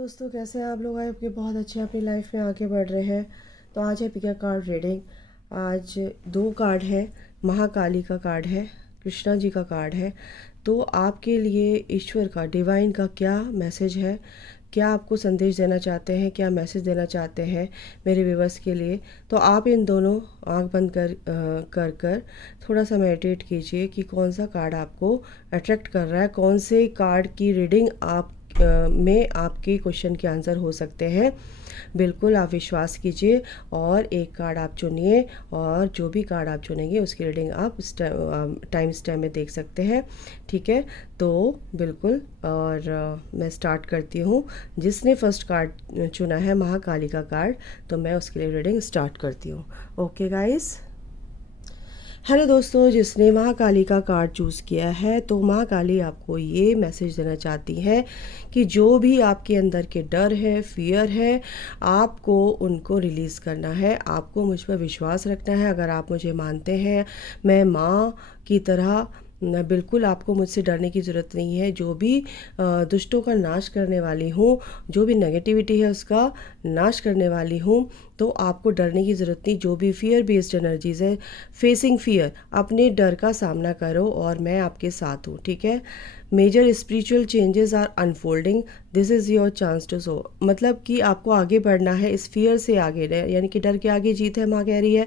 दोस्तों, कैसे हैं आप लोग? आए आपके बहुत अच्छे अपनी लाइफ में आगे बढ़ रहे हैं। तो आज है पिका कार्ड रीडिंग। आज दो कार्ड है, महाकाली का कार्ड है, कृष्णा जी का कार्ड है। तो आपके लिए ईश्वर का, डिवाइन का क्या मैसेज है, क्या आपको संदेश देना चाहते हैं, क्या मैसेज देना चाहते हैं मेरे व्यूवर्स के लिए। तो आप इन दोनों आंख बंद कर कर थोड़ा सा मेडिटेट कीजिए कि कौन सा कार्ड आपको अट्रैक्ट कर रहा है, कौन से कार्ड की रीडिंग आप में आपके क्वेश्चन के आंसर हो सकते हैं। बिल्कुल आप विश्वास कीजिए और एक कार्ड आप चुनिए, और जो भी कार्ड आप चुनेंगे उसकी रीडिंग आप टाइम स्टैम्प में देख सकते हैं। ठीक है, तो बिल्कुल। और मैं स्टार्ट करती हूँ। जिसने फर्स्ट कार्ड चुना है महाकाली का कार्ड, तो मैं उसके लिए रीडिंग स्टार्ट करती हूँ। Okay guys. हेलो दोस्तों, जिसने महाकाली का कार्ड चूज़ किया है, तो महाकाली आपको ये मैसेज देना चाहती है कि जो भी आपके अंदर के डर है, फियर है, आपको उनको रिलीज़ करना है। आपको मुझ पर विश्वास रखना है। अगर आप मुझे मानते हैं, मैं माँ की तरह बिल्कुल आपको मुझसे डरने की ज़रूरत नहीं है। जो भी दुष्टों का नाश करने वाली हूँ, जो भी नेगेटिविटी है उसका नाश करने वाली हूँ। तो आपको डरने की ज़रूरत नहीं। जो भी फियर बेस्ड एनर्जीज़ है, फेसिंग फियर, अपने डर का सामना करो और मैं आपके साथ हूँ। ठीक है। Major spiritual changes are unfolding, this is your chance to sow. मतलब कि आपको आगे बढ़ना है, इस फियर से आगे, यानी कि डर के आगे जीत है, माँ कह रही है।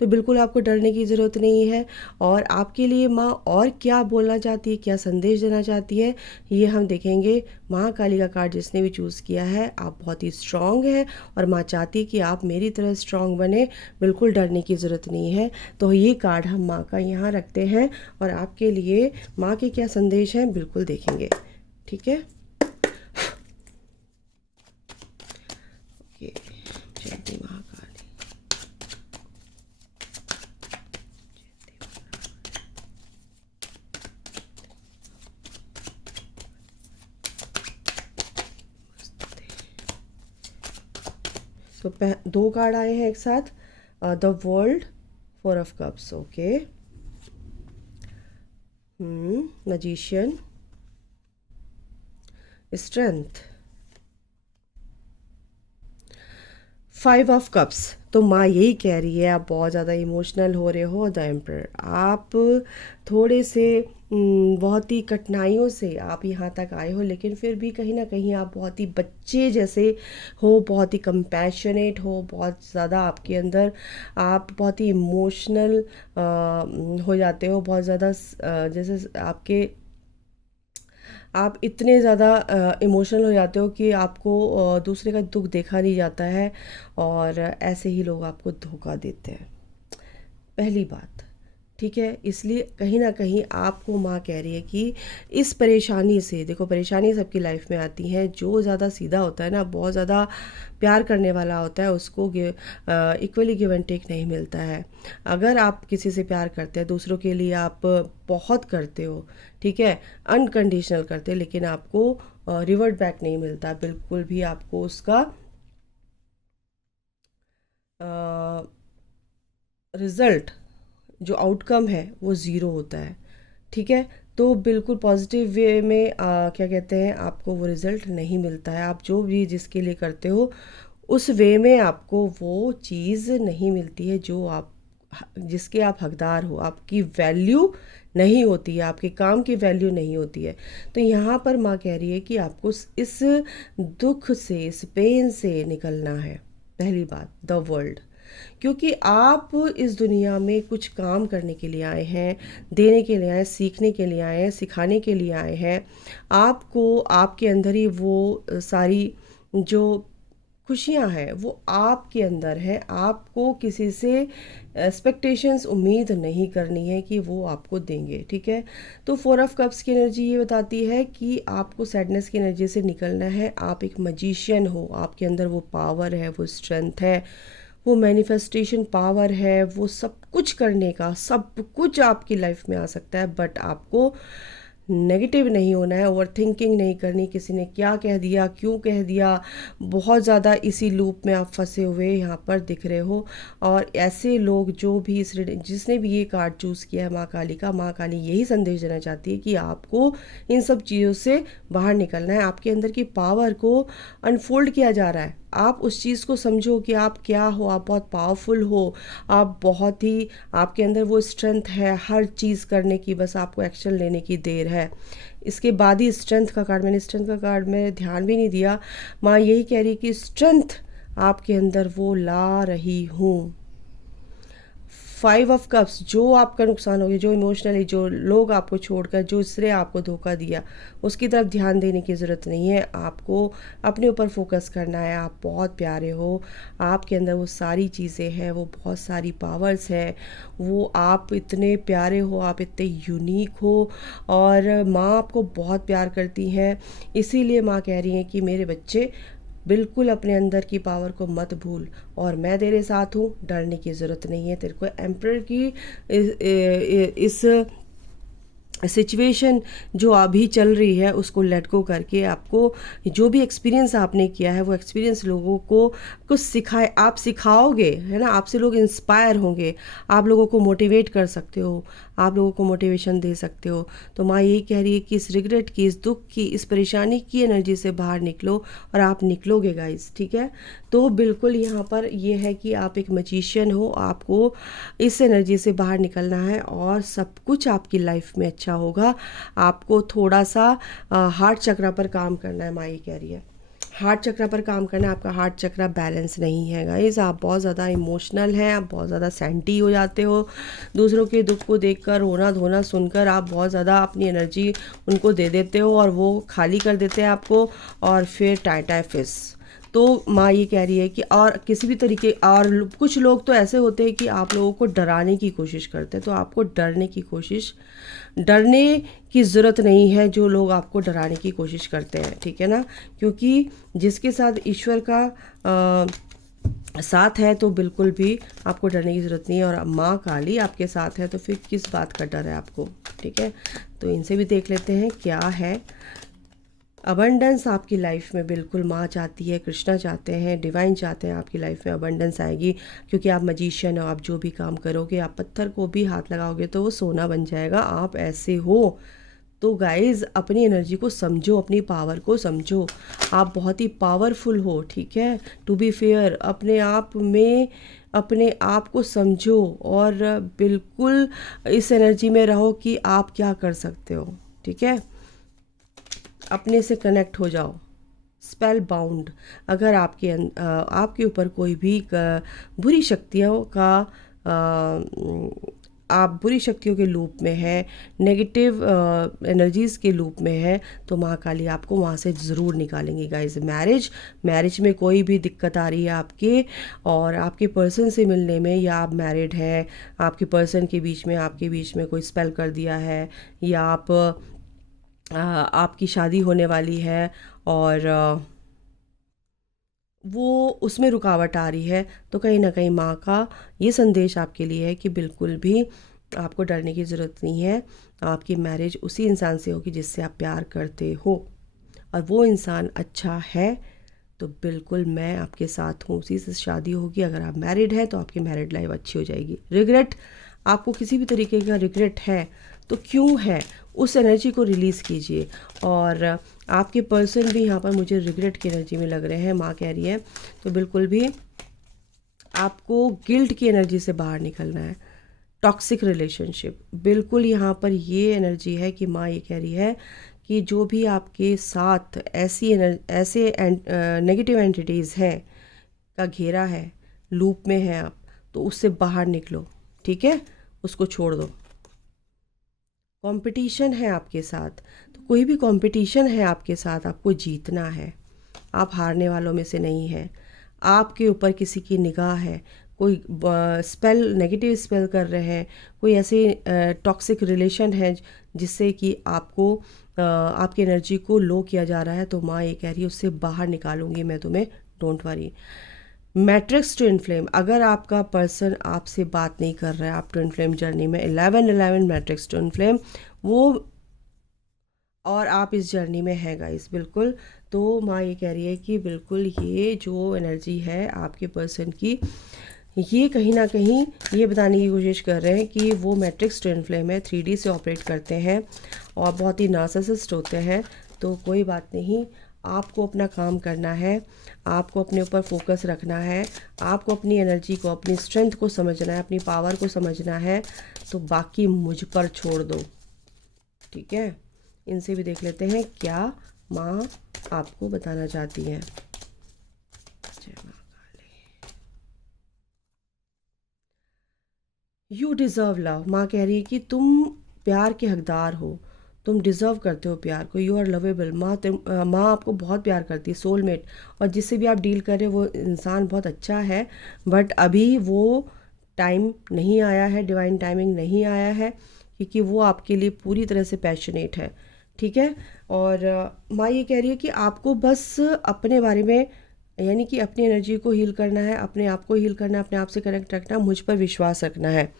तो बिल्कुल आपको डरने की ज़रूरत नहीं है। और आपके लिए माँ और क्या बोलना चाहती है, क्या संदेश देना चाहती है, ये हम देखेंगे। महाकाली का कार्ड जिसने भी चूज़ किया है, आप बहुत ही स्ट्रांग है और माँ चाहती है कि आप मेरी तरह स्ट्रांग बने। बिल्कुल डरने की ज़रूरत नहीं है। तो ये कार्ड हम माँ का यहाँ रखते हैं और आपके लिए माँ के क्या संदेश हैं बिल्कुल देखेंगे। ठीक है। ओके, जय महाकाली। तो दो कार्ड आए हैं एक साथ। The world, four of cups, okay, magician, strength, five of cups. तो माँ यही कह रही है, आप बहुत ज़्यादा इमोशनल हो रहे हो। द एम्परर, आप थोड़े से बहुत ही कठिनाइयों से आप यहाँ तक आए हो, लेकिन फिर भी कहीं ना कहीं आप बहुत ही बच्चे जैसे हो, बहुत ही कंपैशनेट हो, बहुत ज़्यादा आपके अंदर, आप बहुत ही इमोशनल हो जाते हो, बहुत ज़्यादा जैसे आपके, आप इतने ज़्यादा इमोशनल हो जाते हो कि आपको दूसरे का दुख देखा नहीं जाता है, और ऐसे ही लोग आपको धोखा देते हैं। पहली बात, ठीक है। इसलिए कहीं ना कहीं आपको माँ कह रही है कि इस परेशानी से, देखो परेशानी सबकी लाइफ में आती हैं। जो ज़्यादा सीधा होता है ना, बहुत ज़्यादा प्यार करने वाला होता है, उसको इक्वली गिव एंड टेक नहीं मिलता है। अगर आप किसी से प्यार करते हैं, दूसरों के लिए आप बहुत करते हो, ठीक है, अनकंडीशनल करते, लेकिन आपको रिवर्ट बैक नहीं मिलता बिल्कुल भी। आपको उसका रिज़ल्ट, जो आउटकम है वो ज़ीरो होता है। ठीक है। तो बिल्कुल पॉजिटिव वे में क्या कहते हैं, आपको वो रिज़ल्ट नहीं मिलता है। आप जो भी जिसके लिए करते हो, उस वे में आपको वो चीज़ नहीं मिलती है जो आप, जिसके आप हकदार हो। आपकी वैल्यू नहीं होती है, आपके काम की वैल्यू नहीं होती है। तो यहाँ पर माँ कह रही है कि आपको इस दुख से, इस पेन से निकलना है। पहली बात, द वर्ल्ड, क्योंकि आप इस दुनिया में कुछ काम करने के लिए आए हैं, देने के लिए आए, सीखने के लिए आए हैं, सिखाने के लिए आए हैं। आपको आपके अंदर ही वो सारी जो खुशियाँ हैं वो आपके अंदर है। आपको किसी से एक्सपेक्टेशंस, उम्मीद नहीं करनी है कि वो आपको देंगे। ठीक है। तो फोर ऑफ कप्स की एनर्जी ये बताती है कि आपको सैडनेस की एनर्जी से निकलना है। आप एक मजिशियन हो, आपके अंदर वो पावर है, वो स्ट्रेंथ है, वो मैनिफेस्टेशन पावर है, वो सब कुछ करने का, सब कुछ आपकी लाइफ में आ सकता है। बट आपको नेगेटिव नहीं होना है, ओवर थिंकिंग नहीं करनी, किसी ने क्या कह दिया, क्यों कह दिया, बहुत ज़्यादा इसी लूप में आप फंसे हुए यहाँ पर दिख रहे हो। और ऐसे लोग जो भी जिसने भी ये कार्ड चूज़ किया है माँ काली का, माँ काली यही संदेश देना चाहती है कि आपको इन सब चीज़ों से बाहर निकलना है। आपके अंदर की पावर को अनफोल्ड किया जा रहा है। आप उस चीज़ को समझो कि आप क्या हो, आप बहुत पावरफुल हो, आप बहुत ही, आपके अंदर वो स्ट्रेंथ है हर चीज़ करने की, बस आपको एक्शन लेने की देर है। इसके बाद ही स्ट्रेंथ का कार्ड, मैंने स्ट्रेंथ का कार्ड में ध्यान भी नहीं दिया। माँ यही कह रही कि स्ट्रेंथ आपके अंदर वो ला रही हूँ। 5 ऑफ कप्स, जो आपका नुकसान हो गया, जो इमोशनली, जो लोग आपको छोड़कर, जो इसने आपको धोखा दिया, उसकी तरफ ध्यान देने की ज़रूरत नहीं है। आपको अपने ऊपर फोकस करना है। आप बहुत प्यारे हो, आपके अंदर वो सारी चीज़ें हैं, वो बहुत सारी पावर्स हैं, वो आप इतने प्यारे हो, आप इतने यूनिक हो, और माँ आपको बहुत प्यार करती हैं। इसीलिए माँ कह रही हैं कि मेरे बच्चे बिल्कुल अपने अंदर की पावर को मत भूल, और मैं तेरे साथ हूँ, डरने की ज़रूरत नहीं है। तेरे को एम्परर की इस सिचुएशन जो अभी चल रही है उसको लेट गो करके, आपको जो भी एक्सपीरियंस आपने किया है वो एक्सपीरियंस लोगों को कुछ सिखाए, आप सिखाओगे, है ना, आपसे लोग इंस्पायर होंगे, आप लोगों को मोटिवेट कर सकते हो, आप लोगों को मोटिवेशन दे सकते हो। तो माँ यही कह रही है कि इस रिग्रेट की, इस दुख की, इस परेशानी की एनर्जी से बाहर निकलो, और आप निकलोगे गाइस, ठीक है। तो बिल्कुल यहाँ पर ये है कि आप एक मैजिशियन हो, आपको इस एनर्जी से बाहर निकलना है और सब कुछ आपकी लाइफ में अच्छा होगा। आपको थोड़ा सा हार्ट चक्र पर काम करना है, माँ ये कह रही है, हार्ट चक्र पर काम करना है। आपका हार्ट चक्र बैलेंस नहीं है गाइस, आप बहुत ज़्यादा इमोशनल हैं, आप बहुत ज़्यादा सेंटी हो जाते हो। दूसरों के दुख को देखकर, रोना धोना सुनकर आप बहुत ज़्यादा अपनी एनर्जी उनको दे देते हो, और वो खाली कर देते हैं आपको, और फिर टाई फिस। तो माँ ये कह रही है कि और किसी भी तरीके, और कुछ लोग तो ऐसे होते हैं कि आप लोगों को डराने की कोशिश करते हैं, तो आपको डरने की ज़रूरत नहीं है जो लोग आपको डराने की कोशिश करते हैं, ठीक है ना। क्योंकि जिसके साथ ईश्वर का साथ है तो बिल्कुल भी आपको डरने की ज़रूरत नहीं है, और माँ काली आपके साथ है तो फिर किस बात का डर है आपको, ठीक है। तो इनसे भी देख लेते हैं क्या है। अबंडेंस आपकी लाइफ में बिल्कुल माँ चाहती है, कृष्णा चाहते हैं, डिवाइन चाहते हैं, आपकी लाइफ में अबंडेंस आएगी, क्योंकि आप मजीशियन हो। आप जो भी काम करोगे, आप पत्थर को भी हाथ लगाओगे तो वो सोना बन जाएगा, आप ऐसे हो। तो गाइज़ अपनी एनर्जी को समझो, अपनी पावर को समझो, आप बहुत ही पावरफुल हो, ठीक है। टू बी फेयर, अपने आप में अपने आप को समझो, और बिल्कुल इस एनर्जी में रहो कि आप क्या कर सकते हो, ठीक है। अपने से कनेक्ट हो जाओ, स्पेल बाउंड। अगर आपके ऊपर कोई भी बुरी शक्तियों का आप बुरी शक्तियों के लूप में है, नेगेटिव एनर्जीज़ के लूप में है, तो माँ काली आपको वहाँ से ज़रूर निकालेंगी गाइज। मैरिज में कोई भी दिक्कत आ रही है आपके और आपके पर्सन से मिलने में, या आप मैरिड हैं, आपके पर्सन के बीच में, आपके बीच में कोई स्पेल कर दिया है, या आपकी शादी होने वाली है और वो उसमें रुकावट आ रही है, तो कहीं ना कहीं माँ का ये संदेश आपके लिए है कि बिल्कुल भी आपको डरने की ज़रूरत नहीं है। आपकी मैरिज उसी इंसान से होगी जिससे आप प्यार करते हो, और वो इंसान अच्छा है तो बिल्कुल मैं आपके साथ हूँ, उसी से शादी होगी। अगर आप मैरिड हैं तो आपकी मैरिड लाइफ अच्छी हो जाएगी। रिग्रेट, आपको किसी भी तरीके का रिग्रेट है तो क्यों है, उस एनर्जी को रिलीज़ कीजिए। और आपके पर्सन भी यहाँ पर मुझे रिग्रेट की एनर्जी में लग रहे हैं, माँ कह रही है, तो बिल्कुल भी आपको गिल्ट की एनर्जी से बाहर निकलना है। टॉक्सिक रिलेशनशिप, बिल्कुल यहाँ पर ये एनर्जी है कि माँ ये कह रही है कि जो भी आपके साथ ऐसे नेगेटिव एंटिटीज़ हैं का घेरा है, लूप में है आप, तो उससे बाहर निकलो, ठीक है, उसको छोड़ दो। कंपटीशन है आपके साथ, तो कोई भी कंपटीशन है आपके साथ, आपको जीतना है, आप हारने वालों में से नहीं है। आपके ऊपर किसी की निगाह है, कोई स्पेल, नेगेटिव स्पेल कर रहे हैं, कोई ऐसे टॉक्सिक रिलेशन है जिससे कि आपको आपकी एनर्जी को लो किया जा रहा है, तो माँ ये कह रही है उससे बाहर निकालूंगी मैं तुम्हें, don't worry. Matrix twin flame, अगर आपका पर्सन आपसे बात नहीं कर रहा है, आप ट्विन फ्लेम जर्नी में 11-11 मैट्रिक्स ट्विन फ्लेम, वो और आप इस जर्नी में हैं गाइस, बिल्कुल। तो माँ ये कह रही है कि बिल्कुल ये जो एनर्जी है आपके पर्सन की, ये कहीं ना कहीं ये बताने की कोशिश कर रहे हैं कि वो मैट्रिक्स ट्विन फ्लेम है, 3D से ऑपरेट करते हैं और बहुत ही नार्सिसिस्ट होते हैं। तो कोई बात नहीं, आपको अपना काम करना है, आपको अपने ऊपर फोकस रखना है, आपको अपनी एनर्जी को, अपनी स्ट्रेंथ को समझना है, अपनी पावर को समझना है। तो बाकी मुझ पर छोड़ दो, ठीक है। इनसे भी देख लेते हैं क्या माँ आपको बताना चाहती हैं। जय माँ काली। You deserve love. माँ कह रही है कि तुम प्यार के हकदार हो, तुम डिज़र्व करते हो प्यार को। You are lovable. माँ आपको बहुत प्यार करती है, सोलमेट। और जिससे भी आप डील कर रहे हो वो इंसान बहुत अच्छा है, बट अभी वो टाइम नहीं आया है, डिवाइन टाइमिंग नहीं आया है, क्योंकि वो आपके लिए पूरी तरह से पैशनेट है, ठीक है। और माँ ये कह रही है कि आपको बस अपने बारे में, यानी कि अपनी एनर्जी को हील करना है, अपने आप को हील करना है, अपने आप से कनेक्ट रखना, मुझ पर विश्वास रखना है,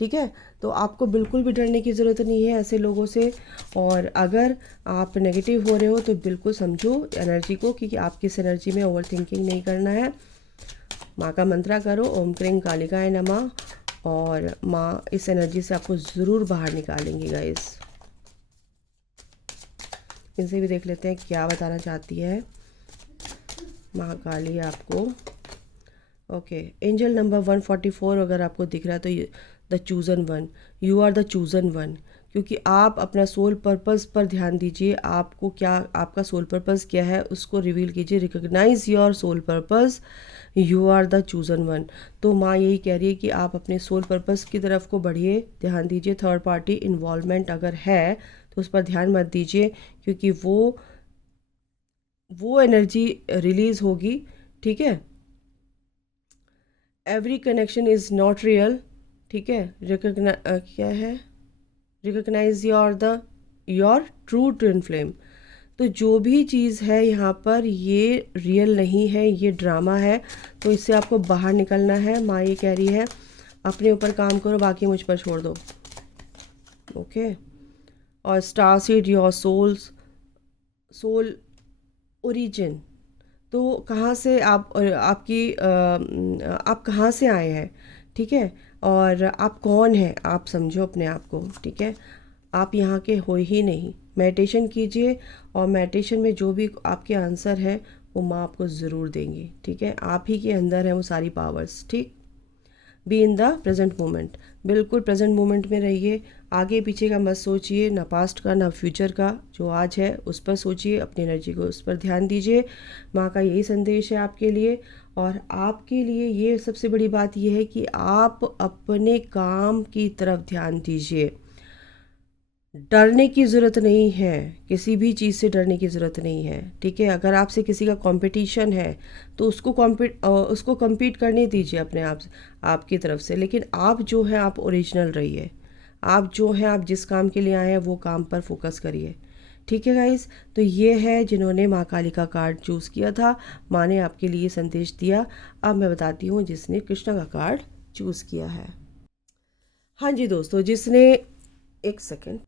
ठीक है। तो आपको बिल्कुल भी डरने की ज़रूरत नहीं है ऐसे लोगों से। और अगर आप नेगेटिव हो रहे हो तो बिल्कुल समझो एनर्जी को, क्योंकि आपकी इस एनर्जी में ओवर थिंकिंग नहीं करना है। माँ का मंत्रा करो, ओम क्रीं कालिकाय नमः, और माँ इस एनर्जी से आपको ज़रूर बाहर निकालेंगी गाइस। इनसे भी देख लेते हैं क्या बताना चाहती है महाकाली आपको। ओके, एंजल नंबर 144 अगर आपको दिख रहा है तो the chosen one, you are the chosen one. क्योंकि आप अपना सोल पर्पस पर ध्यान दीजिए, आपको क्या, आपका सोल पर्पस क्या है उसको रिवील कीजिए। Recognise your soul purpose, you are the chosen one. तो माँ यही कह रही है कि आप अपने सोल पर्पस की तरफ को बढ़िए, ध्यान दीजिए। थर्ड पार्टी इन्वॉल्वमेंट अगर है तो उस पर ध्यान मत दीजिए, क्योंकि वो एनर्जी रिलीज़ होगी, ठीक है। Every connection is not real, ठीक है। क्या है, recognise your true twin flame. तो जो भी चीज़ है यहाँ पर ये रियल नहीं है, ये ड्रामा है। तो इससे आपको बाहर निकलना है। माँ ये कह रही है अपने ऊपर काम करो, बाकी मुझ पर छोड़ दो, ओके। और star seed your soul origin. तो कहाँ से आप, आप कहाँ से आए हैं, ठीक है। और आप कौन हैं, आप समझो अपने आप को, ठीक है। आप यहाँ के हो ही नहीं। मेडिटेशन कीजिए, और मेडिटेशन में जो भी आपके आंसर है वो माँ आपको ज़रूर देंगी, ठीक है। आप ही के अंदर है वो सारी पावर्स, ठीक। Be in the present moment, बिल्कुल प्रेजेंट मोमेंट में रहिए। आगे पीछे का मत सोचिए, ना पास्ट का ना फ्यूचर का। जो आज है उस पर सोचिए, अपनी एनर्जी को उस पर ध्यान दीजिए। माँ का यही संदेश है आपके लिए। और आपके लिए ये सबसे बड़ी बात यह है कि आप अपने काम की तरफ ध्यान दीजिए। डरने की ज़रूरत नहीं है, किसी भी चीज़ से डरने की ज़रूरत नहीं है, ठीक है। अगर आपसे किसी का कंपटीशन है तो उसको compete करने दीजिए अपने आप से, आपकी तरफ से। लेकिन आप जो है आप ओरिजिनल रहिए। आप जो है, आप जिस काम के लिए आए हैं वो काम पर फोकस करिए, ठीक है गाइस। तो ये है जिन्होंने माँ काली का कार्ड चूज़ किया था, माँ ने आपके लिए संदेश दिया। अब मैं बताती हूँ जिसने कृष्णा का कार्ड चूज़ किया है। हाँ जी दोस्तों, जिसने, एक सेकेंड,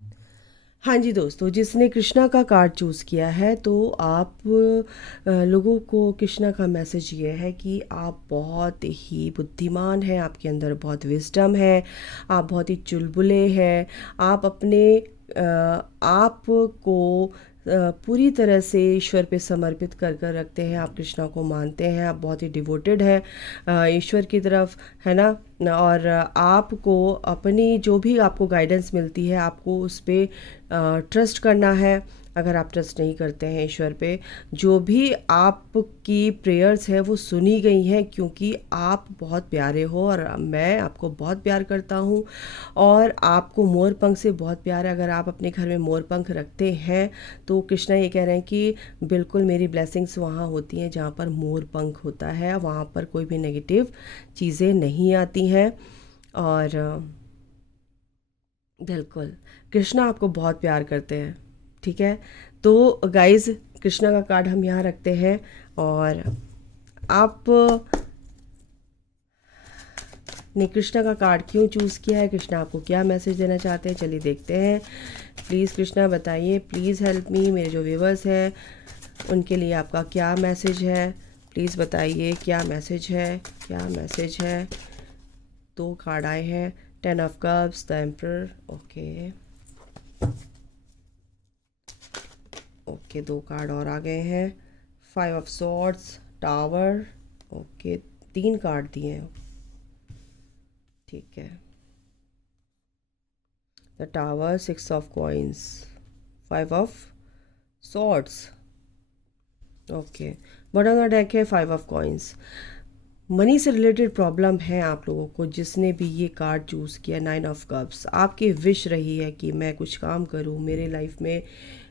हाँ जी दोस्तों, जिसने कृष्णा का कार्ड चूज़ किया है, तो आप लोगों को कृष्णा का मैसेज ये है कि आप बहुत ही बुद्धिमान हैं, आपके अंदर बहुत विजडम है, आप बहुत ही चुलबुले हैं। आप अपने आप को पूरी तरह से ईश्वर पे समर्पित कर कर रखते हैं। आप कृष्णा को मानते हैं, आप बहुत ही डिवोटेड हैं ईश्वर की तरफ, है ना। और आपको अपनी जो भी आपको गाइडेंस मिलती है, आपको उस पर ट्रस्ट करना है। अगर आप ट्रस्ट नहीं करते हैं ईश्वर पे, जो भी आपकी प्रेयर्स है वो सुनी गई हैं, क्योंकि आप बहुत प्यारे हो और मैं आपको बहुत प्यार करता हूँ। और आपको मोर पंख से बहुत प्यार है। अगर आप अपने घर में मोर पंख रखते हैं तो कृष्णा ये कह रहे हैं कि बिल्कुल मेरी ब्लेसिंग्स वहाँ होती हैं जहाँ पर मोर पंख होता है, वहाँ पर कोई भी नेगेटिव चीज़ें नहीं आती हैं। और बिल्कुल कृष्णा आपको बहुत प्यार करते हैं, ठीक है। तो गाइज़, कृष्णा का कार्ड हम यहाँ रखते हैं। और आप ने कृष्णा का कार्ड क्यों चूज़ किया है, कृष्णा आपको क्या मैसेज देना चाहते हैं, चलिए देखते हैं। प्लीज़ कृष्णा बताइए, प्लीज़ हेल्प मी, मेरे जो व्यूवर्स हैं उनके लिए आपका क्या मैसेज है, प्लीज़ बताइए क्या मैसेज है, क्या मैसेज है। 2 कार्ड आए हैं, 10 of cups, the emperor, okay okay 2 card और आ गए हैं, 5 of swords, tower, okay 3 card दिए हैं, ठीक है। The tower, 6 of coins, 5 of swords, okay bottom of the deck है 5 ऑफ कॉइन्स। मनी से रिलेटेड प्रॉब्लम है आप लोगों को, जिसने भी ये कार्ड चूज़ किया 9 ऑफ कप्स। आपकी विश रही है कि मैं कुछ काम करूं, मेरे लाइफ में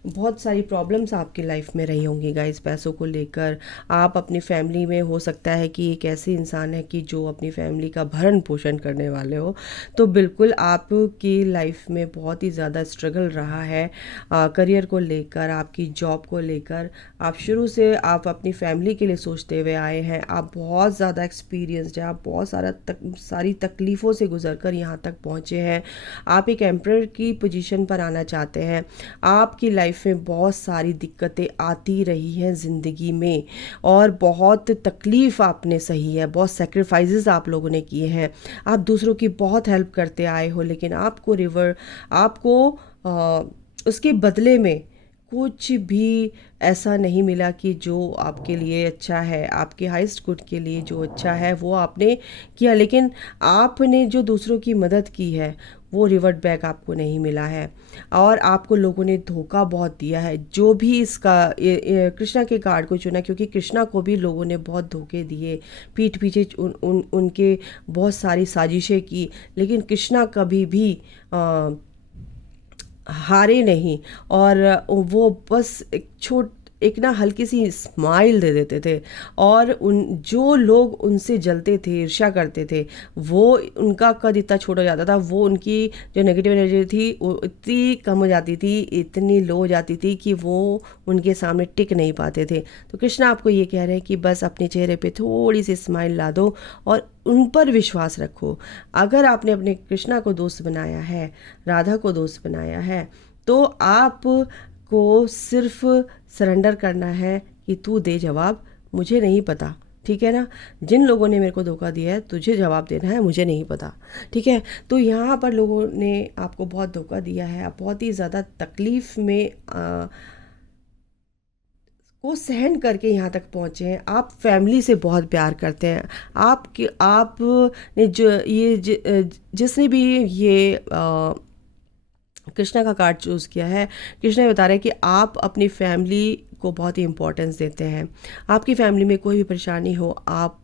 बहुत सारी प्रॉब्लम्स आपकी लाइफ में रही होंगी गाइस, पैसों को लेकर। आप अपनी फैमिली में हो सकता है कि एक ऐसे इंसान है कि जो अपनी फैमिली का भरण पोषण करने वाले हो, तो बिल्कुल आपकी लाइफ में बहुत ही ज़्यादा स्ट्रगल रहा है करियर को लेकर, आपकी जॉब को लेकर। आप शुरू से आप अपनी फैमिली के लिए सोचते हुए आए हैं, आप बहुत ज़्यादा एक्सपीरियंस्ड है, आप बहुत सारी तकलीफ़ों से गुजर कर यहाँ तक पहुँचे हैं। आप एक एम्परर की पोजीशन पर आना चाहते हैं। आपकी लाइफ में बहुत सारी दिक्कतें आती रही हैं ज़िंदगी में, और बहुत तकलीफ़ आपने सही है, बहुत सेक्रीफाइसेस आप लोगों ने किए हैं। आप दूसरों की बहुत हेल्प करते आए हो, लेकिन आपको उसके बदले में कुछ भी ऐसा नहीं मिला कि जो आपके लिए अच्छा है, आपके हाईएस्ट गुड के लिए जो अच्छा है वो आपने किया, लेकिन आपने जो दूसरों की मदद की है वो रिवर्ट बैक आपको नहीं मिला है, और आपको लोगों ने धोखा बहुत दिया है। जो भी इसका कृष्णा के कार्ड को चुना, क्योंकि कृष्णा को भी लोगों ने बहुत धोखे दिए, पीठ पीछे उनके बहुत सारी साजिशें की, लेकिन कृष्णा कभी भी हारे नहीं, और वो बस एक ना हल्की सी स्माइल दे देते थे, और जो लोग उनसे जलते थे, ईर्ष्या करते थे, वो उनका कद इतना छोटा हो जाता था, वो उनकी जो नेगेटिव एनर्जी थी वो इतनी कम हो जाती थी, इतनी लो हो जाती थी कि वो उनके सामने टिक नहीं पाते थे। तो कृष्णा आपको ये कह रहे हैं कि बस अपने चेहरे पे थोड़ी सी स्माइल ला दो और उन पर विश्वास रखो। अगर आपने अपने कृष्णा को दोस्त बनाया है, राधा को दोस्त बनाया है, तो आप को सिर्फ सरेंडर करना है कि तू दे जवाब, मुझे नहीं पता, ठीक है ना। जिन लोगों ने मेरे को धोखा दिया है, तुझे जवाब देना है, मुझे नहीं पता, ठीक है। तो यहाँ पर लोगों ने आपको बहुत धोखा दिया है, आप बहुत ही ज़्यादा तकलीफ़ में को सहन करके यहाँ तक पहुँचे हैं। आप फैमिली से बहुत प्यार करते हैं। आप ने जिसने भी ये कृष्णा का कार्ड चूज़ किया है, कृष्णा बता रहे हैं कि आप अपनी फैमिली को बहुत ही इम्पोर्टेंस देते हैं। आपकी फैमिली में कोई भी परेशानी हो, आप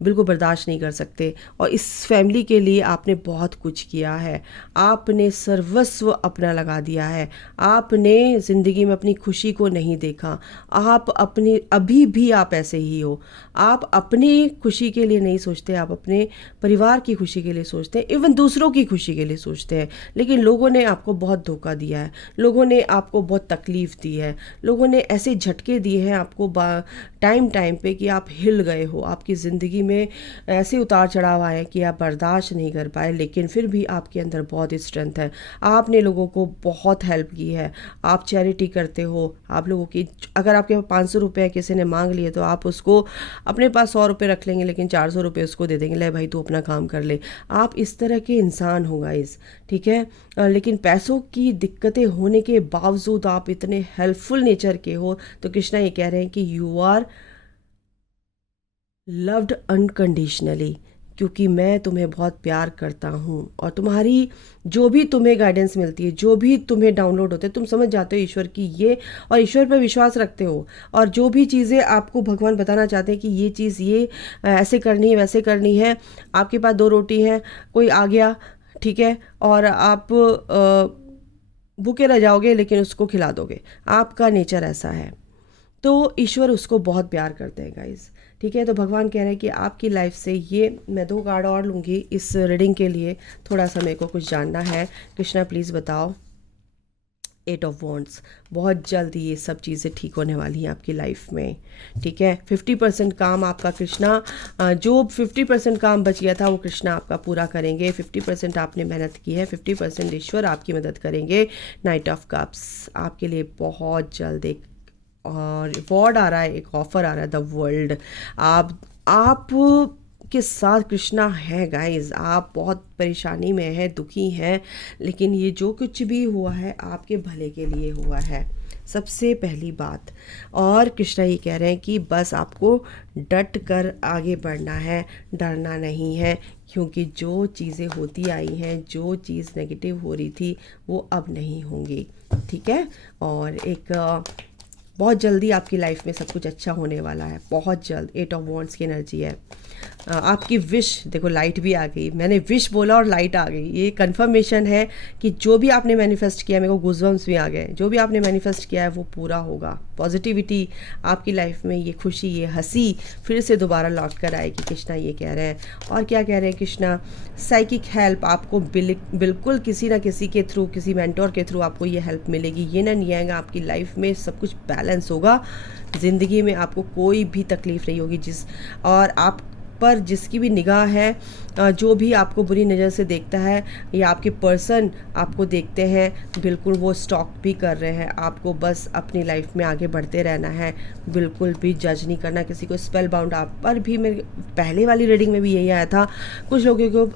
बिल्कुल बर्दाश्त नहीं कर सकते, और इस फैमिली के लिए आपने बहुत कुछ किया है। आपने सर्वस्व अपना लगा दिया है। आपने ज़िंदगी में अपनी खुशी को नहीं देखा। आप अपने अभी भी आप ऐसे ही हो। आप अपनी खुशी के लिए नहीं सोचते, आप अपने परिवार की खुशी के लिए सोचते हैं, इवन दूसरों की खुशी के लिए सोचते हैं। लेकिन लोगों ने आपको बहुत धोखा दिया है, लोगों ने आपको बहुत तकलीफ़ दी है, लोगों ने ऐसे झटके दिए हैं आपको टाइम पे कि आप हिल गए हो। आपकी ज़िंदगी में ऐसे उतार चढ़ाव आए कि आप बर्दाश्त नहीं कर पाए, लेकिन फिर भी आपके अंदर बहुत स्ट्रेंथ है। आपने लोगों को बहुत हेल्प की है, आप चैरिटी करते हो। आप लोगों की, अगर आपके पास 500 रुपये किसी ने मांग लिए, तो आप उसको अपने पास 100 रुपये रख लेंगे, लेकिन 400 रुपये उसको दे देंगे, ले भाई तू अपना काम कर ले। आप इस तरह के इंसान हो गाइस, ठीक है। लेकिन पैसों की दिक्कतें होने के बावजूद आप इतने हेल्पफुल नेचर के हो। तो कृष्णा ये कह रहे हैं कि यू आर लव्ड अनकंडीशनली, क्योंकि मैं तुम्हें बहुत प्यार करता हूँ, और तुम्हारी जो भी तुम्हें गाइडेंस मिलती है, जो भी तुम्हें डाउनलोड होते हैं, तुम समझ जाते हो ईश्वर की ये, और ईश्वर पर विश्वास रखते हो। और जो भी चीज़ें आपको भगवान बताना चाहते हैं कि ये चीज़ ये ऐसे करनी है, वैसे करनी है। आपके पास 2 रोटी हैं, कोई आ गया, ठीक है, और आप भूखे रह जाओगे, लेकिन उसको खिला दोगे। आपका नेचर ऐसा है, तो ईश्वर उसको बहुत प्यार करते हैं गाइस, ठीक है। तो भगवान कह रहे हैं कि आपकी लाइफ से ये, मैं 2 कार्ड और लूँगी इस रीडिंग के लिए, थोड़ा सा मेरे को कुछ जानना है। कृष्णा प्लीज़ बताओ एट ऑफ वॉन्ड्स, बहुत जल्द ये सब चीज़ें ठीक होने वाली हैं आपकी लाइफ में, ठीक है। 50% काम आपका कृष्णा, जो 50% काम बच गया था वो कृष्णा आपका पूरा करेंगे। 50% आपने मेहनत की है, 50% ईश्वर आपकी मदद करेंगे। नाइट ऑफ कप्स आपके लिए बहुत जल्द एक और रिवॉर्ड आ रहा है, एक ऑफर आ रहा है, द वर्ल्ड। आप के साथ कृष्णा है गाइस। आप बहुत परेशानी में है, दुखी हैं, लेकिन ये जो कुछ भी हुआ है आपके भले के लिए हुआ है, सबसे पहली बात। और कृष्णा ये कह रहे हैं कि बस आपको डट कर आगे बढ़ना है, डरना नहीं है, क्योंकि जो चीज़ें होती आई हैं, जो चीज़ नेगेटिव हो रही थी वो अब नहीं होंगी, ठीक है। और एक बहुत जल्दी आपकी लाइफ में सब कुछ अच्छा होने वाला है, बहुत जल्द। 8 ऑफ वॉन्ड्स की एनर्जी है। आपकी विश, देखो लाइट भी आ गई, मैंने विश बोला और लाइट आ गई, ये कंफर्मेशन है कि जो भी आपने मैनिफेस्ट किया, मेरे को गूज़बम्स भी आ गए, जो भी आपने मैनिफेस्ट किया है वो पूरा होगा। पॉजिटिविटी आपकी लाइफ में, ये खुशी, ये हंसी फिर से दोबारा लौट कर आएगी, कृष्णा ये कह रहे हैं। और क्या कह रहे हैं कृष्णा, साइकिक हेल्प आपको बिल्कुल किसी ना किसी के थ्रू, किसी मेंटोर के थ्रू आपको ये हेल्प मिलेगी। ये ना नहीं आएगा, आपकी लाइफ में सब कुछ बैलेंस होगा, ज़िंदगी में आपको कोई भी तकलीफ़ नहीं होगी। और आप पर जिसकी भी निगाह है, जो भी आपको बुरी नज़र से देखता है या आपके पर्सन आपको देखते हैं, बिल्कुल वो स्टॉक भी कर रहे हैं आपको। बस अपनी लाइफ में आगे बढ़ते रहना है, बिल्कुल भी जज नहीं करना किसी को। स्पेल बाउंड आप पर भी, मेरे पहले वाली रीडिंग में भी यही आया था, कुछ लोगों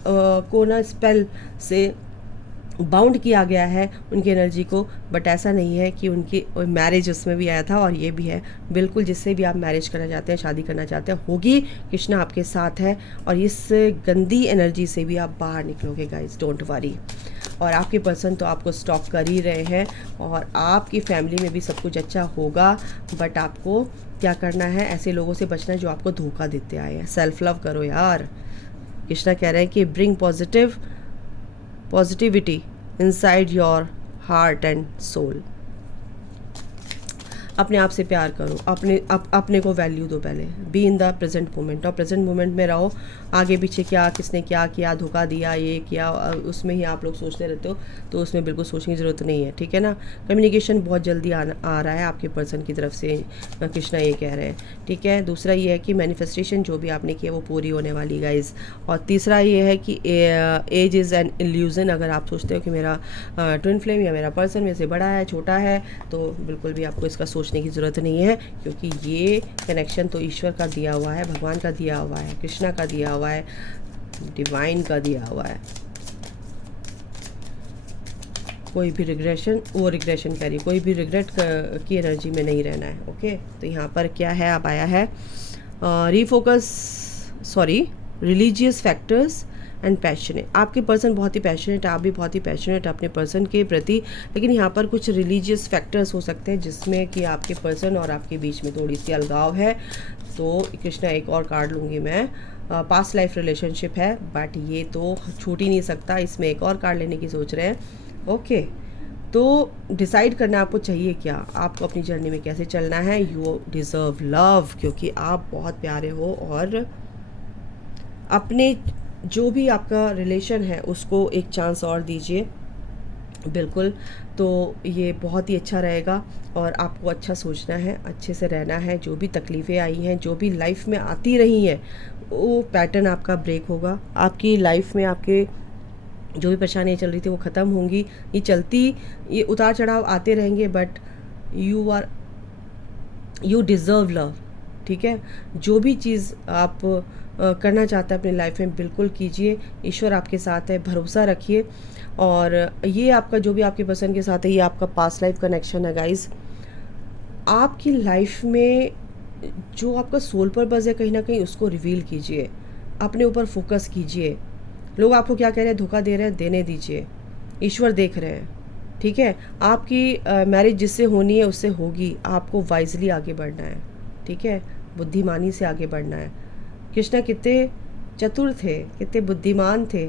को ना स्पेल से बाउंड किया गया है उनकी एनर्जी को, बट ऐसा नहीं है कि उनकी मैरिज, उसमें भी आया था और ये भी है। बिल्कुल जिससे भी आप मैरिज करना चाहते हैं, शादी करना चाहते हैं, होगी, कृष्णा आपके साथ है। और इस गंदी एनर्जी से भी आप बाहर निकलोगे गाइस, डोंट वरी। और आपके पर्सन तो आपको स्टॉक कर ही रहे हैं, और आपकी फैमिली में भी सब कुछ अच्छा होगा, बट आपको क्या करना है, ऐसे लोगों से बचना है जो आपको धोखा देते आए हैं। सेल्फ लव करो यार। कृष्णा कह रहे हैं कि bring positivity inside your heart and soul. अपने आप से प्यार करो, अपने को वैल्यू दो पहले। Be in the present moment, और प्रेजेंट मोमेंट में रहो। आगे पीछे क्या, किसने क्या किया, धोखा दिया, ये किया, उसमें ही आप लोग सोचते रहते हो, तो उसमें बिल्कुल सोचने की ज़रूरत नहीं है, ठीक है ना। कम्युनिकेशन बहुत जल्दी आ रहा है आपके पर्सन की तरफ से, कृष्णा ये कह रहे हैं, ठीक है। दूसरा ये है कि मैनिफेस्टेशन जो भी आपने किया वो पूरी होने वाली गाइज। और तीसरा ये है कि एज इज़ एन इल्यूजन। अगर आप सोचते हो कि मेरा ट्विन फ्लेम या मेरा पर्सन मेरे से बड़ा है, छोटा है, तो बिल्कुल भी आपको इसका सोचने की ज़रूरत नहीं है, क्योंकि ये कनेक्शन तो ईश्वर का दिया हुआ है, भगवान का दिया हुआ है, कृष्णा का दिया हुआ है, डिवाइन का दिया हुआ है। कोई भी रिग्रेशन करिए, कोई भी रिग्रेट की एनर्जी में नहीं रहना है, ओके। तो यहाँ पर क्या है, अब आया है रिलीजियस फैक्टर्स एंड पैशनेट। आपके पर्सन बहुत ही पैशनेट है, आप भी बहुत ही पैशनेट अपने पर्सन के प्रति, लेकिन यहाँ पर कुछ रिलीजियस फैक्टर्स हो सकते हैं जिसमें कि आपके पर्सन और आपके बीच में थोड़ी सी अलगाव है। तो कृष्णा एक और कार्ड लूँगी मैं। पास्ट लाइफ रिलेशनशिप है, बट ये तो छूट ही नहीं सकता, इसमें एक और कार्ड लेने की सोच रहे हैं, ओके। तो डिसाइड करना आपको चाहिए क्या, आपको अपनी जर्नी में कैसे चलना है। यू डिज़र्व लव, क्योंकि आप बहुत प्यारे हो, और अपने जो भी आपका रिलेशन है उसको एक चांस और दीजिए, बिल्कुल। तो ये बहुत ही अच्छा रहेगा, और आपको अच्छा सोचना है, अच्छे से रहना है। जो भी तकलीफ़ें आई हैं, जो भी लाइफ में आती रही हैं, वो पैटर्न आपका ब्रेक होगा। आपकी लाइफ में आपके जो भी परेशानियाँ चल रही थी वो ख़त्म होंगी। ये उतार चढ़ाव आते रहेंगे, बट यू डिज़र्व लव, ठीक है। जो भी चीज़ आप करना चाहते हैं अपनी लाइफ में, बिल्कुल कीजिए। ईश्वर आपके साथ है, भरोसा रखिए। और ये आपका जो भी आपके पर्सन के साथ है, ये आपका पास्ट लाइफ कनेक्शन है गाइस। आपकी लाइफ में जो आपका सोल पर्पस है, कहीं ना कहीं उसको रिवील कीजिए, अपने ऊपर फोकस कीजिए। लोग आपको क्या कह रहे हैं, धोखा दे रहे हैं, देने दीजिए, ईश्वर देख रहे हैं, ठीक है। आपकी मैरिज जिससे होनी है उससे होगी, आपको वाइजली आगे बढ़ना है, ठीक है, बुद्धिमानी से आगे बढ़ना है। कृष्णा कितने चतुर थे, कितने बुद्धिमान थे,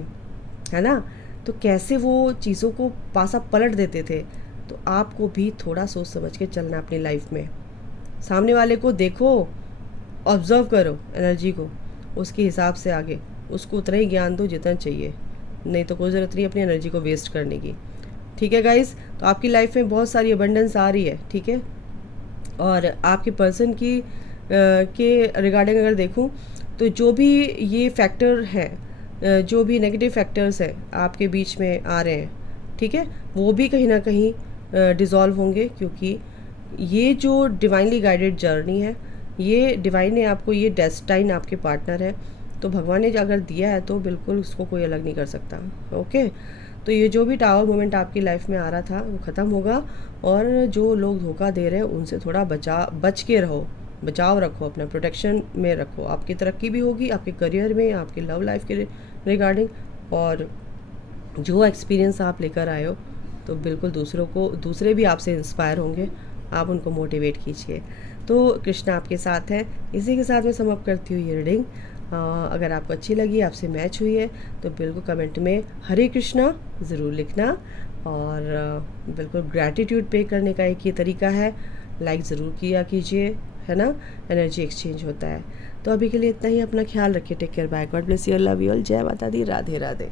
है ना। तो कैसे वो चीज़ों को पासा पलट देते थे। तो आपको भी थोड़ा सोच समझ के चलना अपनी लाइफ में। सामने वाले को देखो, ऑब्जर्व करो एनर्जी को, उसके हिसाब से आगे उसको उतना ही ज्ञान दो जितना चाहिए, नहीं तो कोई ज़रूरत नहीं अपनी एनर्जी को वेस्ट करने की, ठीक है गाइस, तो आपकी लाइफ में बहुत सारी अबंडेंस आ रही है, ठीक है। और आपके पर्सन की के रिगार्डिंग अगर देखूं तो जो भी ये फैक्टर है, जो भी नेगेटिव फैक्टर्स है आपके बीच में आ रहे हैं, ठीक है, वो भी कहीं ना कहीं डिज़ोल्व होंगे, क्योंकि ये जो डिवाइनली गाइडेड जर्नी है, ये डिवाइन ने आपको, ये डेस्टाइन आपके पार्टनर है, तो भगवान ने अगर दिया है तो बिल्कुल उसको कोई अलग नहीं कर सकता। ओके, तो ये जो भी टावर मोमेंट आपकी लाइफ में आ रहा था वो ख़त्म होगा, और जो लोग धोखा दे रहे हैं उनसे थोड़ा बच के रहो, बचाव रखो, अपना प्रोटेक्शन में रखो। आपकी तरक्की भी होगी, आपके करियर में, आपकी लव लाइफ के रिगार्डिंग, और जो एक्सपीरियंस आप लेकर आए हो तो बिल्कुल दूसरे भी आपसे इंस्पायर होंगे, आप उनको मोटिवेट कीजिए। तो कृष्णा आपके साथ है। इसी के साथ मैं समाप्त करती हूँ ये रीडिंग। अगर आपको अच्छी लगी, आपसे मैच हुई है, तो बिल्कुल कमेंट में हरे कृष्णा ज़रूर लिखना, और बिल्कुल ग्रैटिट्यूड पे करने का एक ये तरीका है, लाइक ज़रूर किया कीजिए, है ना, एनर्जी एक्सचेंज होता है। तो अभी के लिए इतना ही, अपना ख्याल रखिए, take care, bye, God bless you, love you all, जय माता दी, राधे राधे।